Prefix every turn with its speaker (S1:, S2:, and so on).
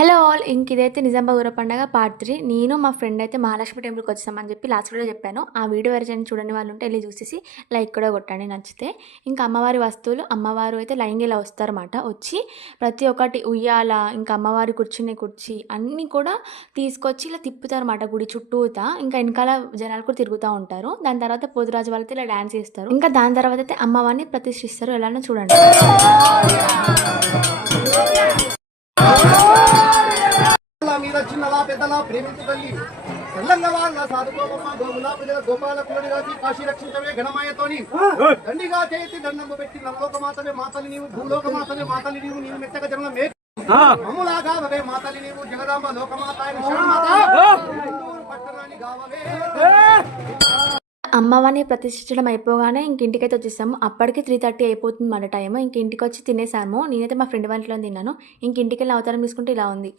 S1: Hello all ఇంక ఇదైతే నిజాంబా ఊర పండగ పార్ట్ త్రీ. నేను మా ఫ్రెండ్ అయితే మహాలక్ష్మి టెంపుల్కి వచ్చామని చెప్పి లాస్ట్ వీడియో చెప్పాను. ఆ వీడియో వెర్షన్ చూడని వాళ్ళు ఉంటే వెళ్ళి చూసేసి లైక్ కూడా కొట్టండి నచ్చితే. ఇంకా అమ్మవారి వస్తువులు అమ్మవారు అయితే లైన్గా ఇలా వస్తారన్నమాట. వచ్చి ప్రతి ఒక్కటి ఉయ్యాల ఇంకా అమ్మవారి కూర్చునే కుర్చీ అన్నీ కూడా తీసుకొచ్చి ఇలా తిప్పుతారన్నమాట గుడి చుట్టూతా. ఇంకా వెనకాల జనాలు కూడా తిరుగుతూ ఉంటారు. దాని తర్వాత పోతురాజు వాళ్ళతో ఇలా డ్యాన్స్ చేస్తారు. ఇంకా దాని తర్వాత అయితే అమ్మవారిని ప్రతిష్ఠిస్తారు. ఎలానో చూడండి.
S2: పెద్దలా ప్రేమించు తల్లి తెల్లంగా వాళ్ళ సాధుకోమమ్మ ప్రజల గోపాల కులడిగాసి కాశీ రక్షించవే ఘనమాయతోని. దండిగా చేతి దండము పెట్టి నల్లోక మాతవే మాతలి నీవు భూలోక మాతవే మాతలి నీవు నీవు మెత్తక జనం మే మమ్ములాగా అవే మాతలి నీవు జగదాంబ లోకమాత పట్టణాన్ని గావవే.
S1: అమ్మవారిని ప్రతిష్ఠించడం అయిపోగానే ఇంక ఇంటికైతే వచ్చేసాము. అప్పటికి త్రీ థర్టీ అయిపోతుంది మన టైం ఇంక ఇంటికి వచ్చి తినేసాము. నేనైతే మా ఫ్రెండ్ వాళ్ళ ఇంట్లో తిన్నాను. ఇంక ఇంటికి వెళ్ళి అవతారం తీసుకుంటే ఇలా ఉంది.